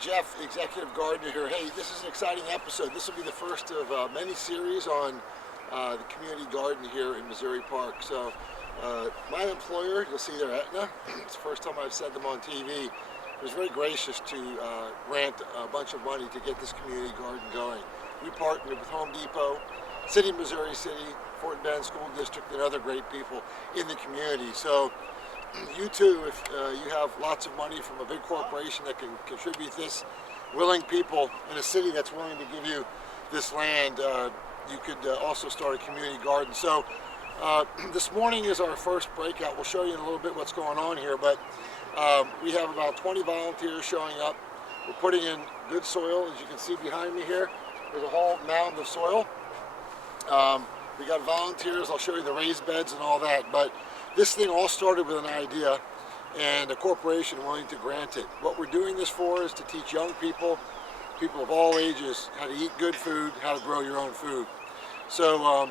Jeff, Executive Gardener here. Hey, this is an exciting episode. This will be the first of many series on the community garden here in Missouri Park. So my employer, you'll see there, Aetna, it's the first time I've said them on TV, was very gracious to grant a bunch of money to get this community garden going. We partnered with Home Depot, City of Missouri City, Fort Bend School District, and other great people in the community. So you too, if you have lots of money from a big corporation that can contribute this, willing people in a city that's willing to give you this land, you could also start a community garden. So this morning is our first breakout. We'll show you in a little bit what's going on here, but we have about 20 volunteers showing up. We're putting in good soil. As you can see behind me here, there's a whole mound of soil. We got volunteers. I'll show you the raised beds and all that, but this thing all started with an idea and a corporation willing to grant it. What we're doing this for is to teach young people, people of all ages, how to eat good food, how to grow your own food. So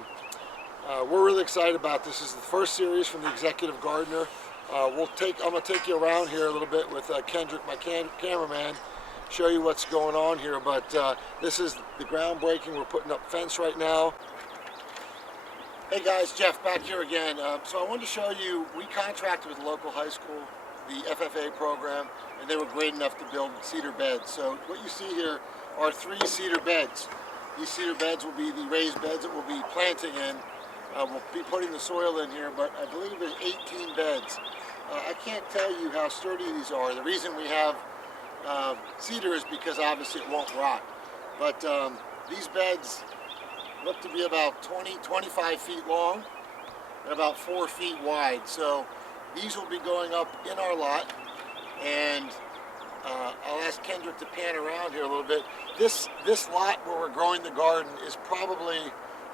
we're really excited about this. This is the first series from the Executive Gardener. I'm going to take you around here a little bit with Kendrick, my cameraman, show you what's going on here. But this is the groundbreaking. We're putting up fence right now. Hey guys, Jeff back here again. So I wanted to show you, we contracted with the local high school, the FFA program, and they were great enough to build cedar beds. So what you see here are 3 cedar beds. These cedar beds will be the raised beds that we'll be planting in. We'll be putting the soil in here, but I believe there's 18 beds. I can't tell you how sturdy these are. The reason we have cedar is because obviously it won't rot. But these beds look to be about 25 feet long and about 4 feet wide. So these will be going up in our lot, and I'll ask Kendrick to pan around here a little bit. This lot where we're growing the garden is probably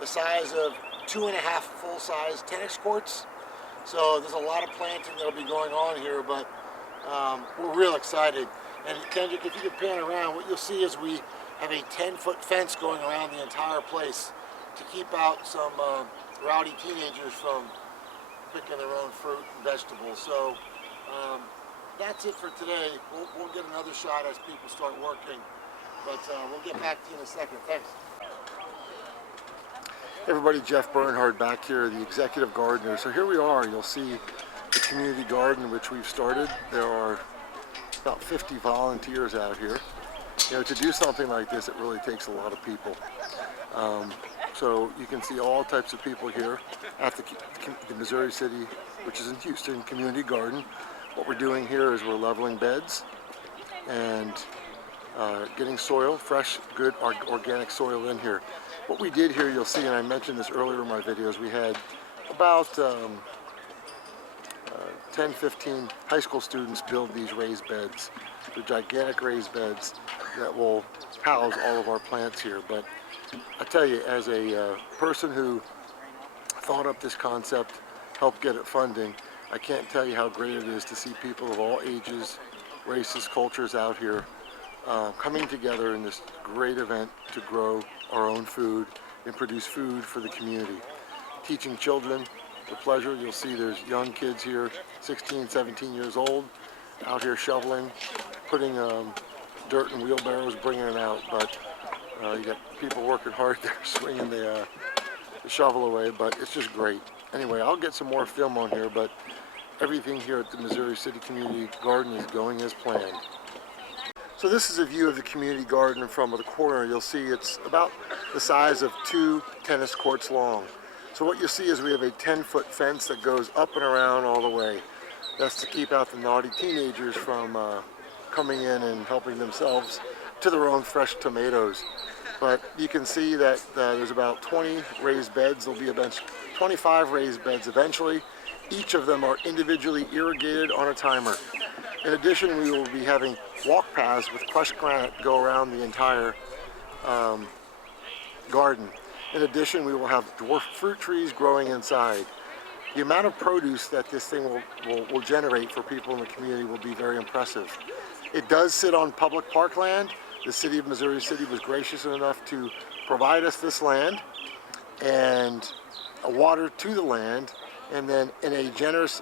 the size of 2.5 full-size tennis courts. So there's a lot of planting that'll be going on here, but we're real excited. And Kendrick, if you could pan around, what you'll see is we have a 10-foot fence going around the entire place to keep out some rowdy teenagers from picking their own fruit and vegetables. So that's it for today. We'll get another shot as people start working, but we'll get back to you in a second. Thanks. Everybody, Jeff Bernhard back here, the Executive Gardener. So here we are. You'll see the community garden which we've started. There are about 50 volunteers out here. You know, to do something like this, it really takes a lot of people. So you can see all types of people here at the Missouri City, which is in Houston, Community Garden. What we're doing here is we're leveling beds and getting soil, fresh, good organic soil in here. What we did here, you'll see, and I mentioned this earlier in my videos, we had about 10, 15 high school students build these raised beds. They're gigantic raised beds that will house all of our plants here. But I tell you, as a person who thought up this concept, helped get it funding, I can't tell you how great it is to see people of all ages, races, cultures out here coming together in this great event to grow our own food and produce food for the community. Teaching children the pleasure. You'll see there's young kids here, 16, 17 years old, out here shoveling, putting dirt in wheelbarrows, bringing it out. But you got people working hard there, swinging the shovel away, but it's just great. Anyway, I'll get some more film on here, but everything here at the Missouri City Community Garden is going as planned. So this is a view of the community garden from the corner. You'll see it's about the size of 2 tennis courts long. So what you see is we have a 10-foot fence that goes up and around all the way. That's to keep out the naughty teenagers from coming in and helping themselves to their own fresh tomatoes. But you can see that there's about 20 raised beds. There'll be about 25 raised beds eventually. Each of them are individually irrigated on a timer. In addition, we will be having walk paths with crushed granite go around the entire garden. In addition, we will have dwarf fruit trees growing inside. The amount of produce that this thing will generate for people in the community will be very impressive. It does sit on public parkland. The City of Missouri City was gracious enough to provide us this land and water to the land, and then in a generous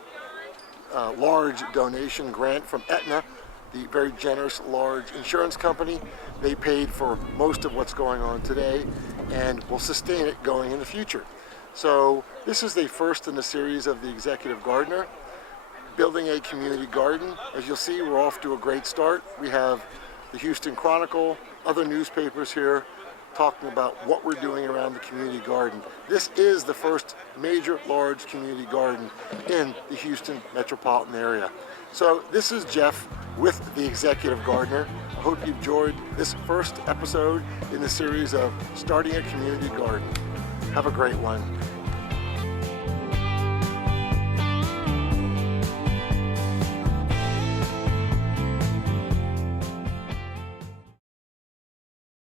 large donation grant from Aetna, the very generous, large insurance company. They paid for most of what's going on today and will sustain it going in the future. So this is the first in the series of the Executive Gardener, building a community garden. As you'll see, we're off to a great start. We have the Houston Chronicle, other newspapers here talking about what we're doing around the community garden. This is the first major large community garden in the Houston metropolitan area. So this is Jeff with the Executive Gardener. I hope you enjoyed this first episode in the series of starting a community garden. Have a great one.